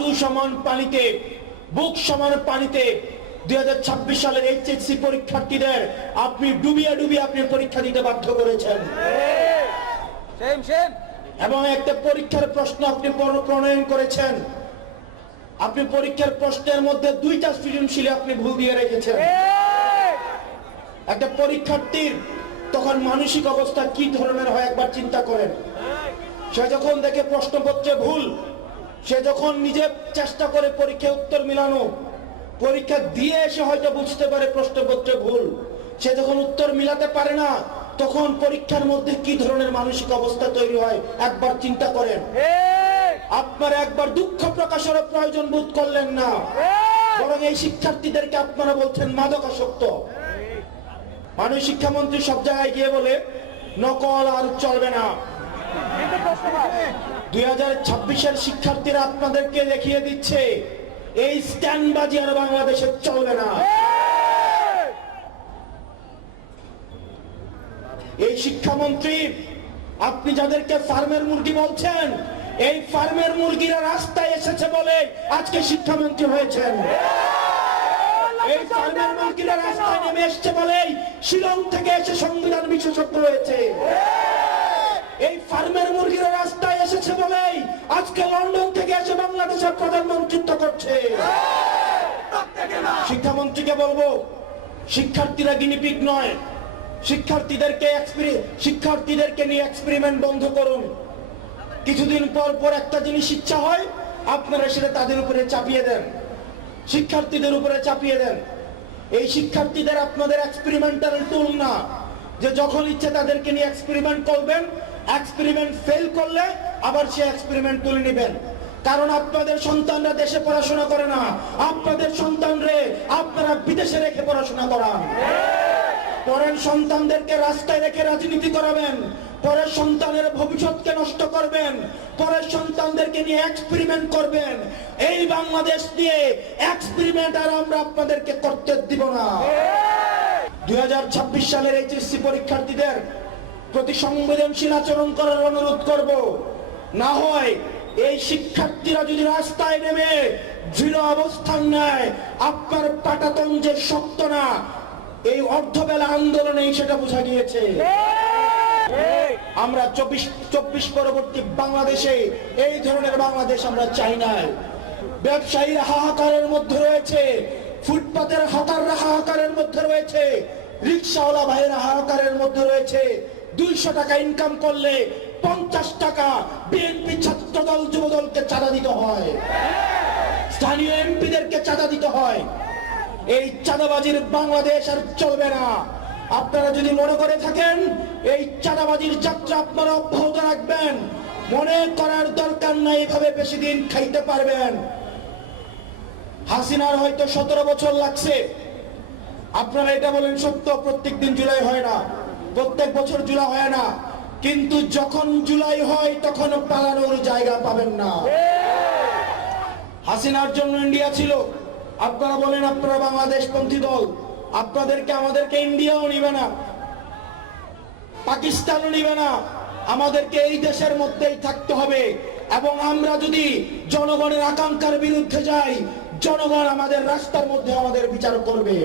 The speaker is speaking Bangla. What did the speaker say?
হাঁটু সমান পানিতে, বুক সমান পানিতে 2026 সালের এইচএসসি পরীক্ষার্থীদের আপনি ডুবিয়ে ডুবিয়ে আপনি পরীক্ষা দিতে বাধ্য করেছেন। এবং একটা পরীক্ষার প্রশ্ন আপনি প্রণয়ন করেছেন, আপনি পরীক্ষার প্রশ্নের মধ্যে 2টা সৃজনশীল আপনি ভুল দিয়ে রেখেছেন। একটা পরীক্ষার্থীর তখন মানসিক অবস্থা কি ধরনের হয় একবার চিন্তা করেন। সে যখন দেখে প্রশ্নপত্রে ভুল, সে যখন নিজে চেষ্টা করে পরীক্ষায় উত্তর মিলানো, পরীক্ষা দিয়ে এসে হয়তো বুঝতে পারে প্রশ্নপত্রে ভুল, সে যখন উত্তর মিলাতে পারে না, তখন পরীক্ষার মধ্যে কি ধরনের মানসিক অবস্থা তৈরি হয় একবার চিন্তা করেন। আপনারা একবার দুঃখ প্রকাশের প্রয়োজন বোধ করলেন না, বরং এই শিক্ষার্থীদেরকে আপনারা বলছেন মাদকাসক্ত। মাননীয় শিক্ষামন্ত্রী সব জায়গায় গিয়ে বলে নকল আর চলবে না। 2026-এর শিক্ষার্থীরা আপনাদেরকে দেখিয়ে দিচ্ছে এই স্ট্যান্ডবাজি আর বাংলাদেশে চলবে না। এই শিক্ষামন্ত্রী, আপনি যাদেরকে ফার্মের মুরগি বলছেন, এই ফার্মের মুরগিরা রাস্তায় এসেছে বলে আজকে শিক্ষামন্ত্রী হয়েছেন। এই ফার্মের মুরগিরা রাস্তায় নেমে এসেছে বলেই শিলং থেকে এসে সংবিধান বিশেষজ্ঞ হয়েছে। এই ফার্মের মুরগিরা রাস্তায় এসেছে বলেই আজকে লন্ডন থেকে এসে বাংলাদেশের প্রধানমন্ত্রিত্ব করছে। শিক্ষামন্ত্রীকে বলবো, শিক্ষার্থীরা গিনিপিগ নয়, শিক্ষার্থীদেরকে নিয়ে এক্সপেরিমেন্ট বন্ধ করুন। কিছুদিন পর পর একটা জিনিস ইচ্ছা হয়, আপনারা সেটা তাদের উপরে চাপিয়ে দেন, শিক্ষার্থীদের উপরে চাপিয়ে দেন। এই শিক্ষার্থীদের আপনাদের এক্সপেরিমেন্টাল টুল না, যে যখন ইচ্ছে তাদেরকে নিয়ে এক্সপেরিমেন্ট করবেন, এক্সপেরিমেন্ট ফেল করলে আবার সে এক্সপেরিমেন্ট তুলে নেবেন। কারণ আপনাদের সন্তানরা দেশে পড়াশোনা করে না, আপনাদের সন্তানরে আপনারা বিদেশে রেখে পড়াশোনা করান। পরের সন্তানদেরকে রাস্তায় রেখে রাজনীতি করাবেন, পরের সন্তানের ভবিষ্যৎকে নষ্ট করবেন, পরের সন্তানদেরকে নিয়ে এক্সপেরিমেন্ট করবেন। এই বাংলাদেশ নিয়ে এক্সপেরিমেন্ট আর আমরা আপনাদেরকে করতে দিব না। 2026 সালের এইচএসসি পরীক্ষার্থীদের প্রতি সংবেদনশীল আচরণ করার অনুরোধ করব। না হয় এই শিক্ষার্থীরা যদি রাস্তায় নেমে দৃঢ় অবস্থান নেয়, আপনার পাটাতন যে শক্ত না, এই অর্ধবেলা আন্দোলনে সেটা বোঝা গিয়েছে। আমরা 24 পরবর্তী বাংলাদেশে এই ধরনের বাংলাদেশ আমরা চাই না। ব্যবসায়ীরা হাহাকারের মধ্যে রয়েছে, ফুটপাতের হকাররা হাহাকারের মধ্যে রয়েছে, রিক্সাওয়ালা ভাইয়েরা হাহাকারের মধ্যে রয়েছে। 200 টাকা ইনকাম করলে 50 টাকা বিএনপি ছাত্রদল যুবদলকে চাঁদা দিতে হয়, স্থানীয় এমপিদেরকে চাঁদা দিতে হয়। এই চাঁদাবাজির বাংলাদেশ আর চলবে না। আপনারা যদি মনে করে থাকেন এই চাঁদাবাজির যাত্রা আপনারা অব্যাহত রাখবেন, মনে করার দরকার নাই এভাবে বেশি দিন খাইতে পারবেন। হাসিনার হয়তো 17 বছর লাগছে। আপনারা এটা বলেন সত্য, প্রত্যেক দিন জুলাই হয় না, প্রত্যেক বছর জুলাই হয় না, কিন্তু যখন জুলাই হয় তখন পালানোর জায়গা পাবেন না। হাসিনার জন্য ইন্ডিয়া ছিল, আপনারা বলেন আপনারা বাংলাদেশ পন্থী দল, আপনাদেরকে আমাদেরকে ইন্ডিয়াও নিবে না, পাকিস্তানও নিবে না, আমাদেরকে এই দেশের মধ্যেই থাকতে হবে। এবং আমরা যদি জনগণের আকাঙ্ক্ষার বিরুদ্ধে যাই, জনগণ আমাদের রাস্তার মধ্যে আমাদের বিচার করবে।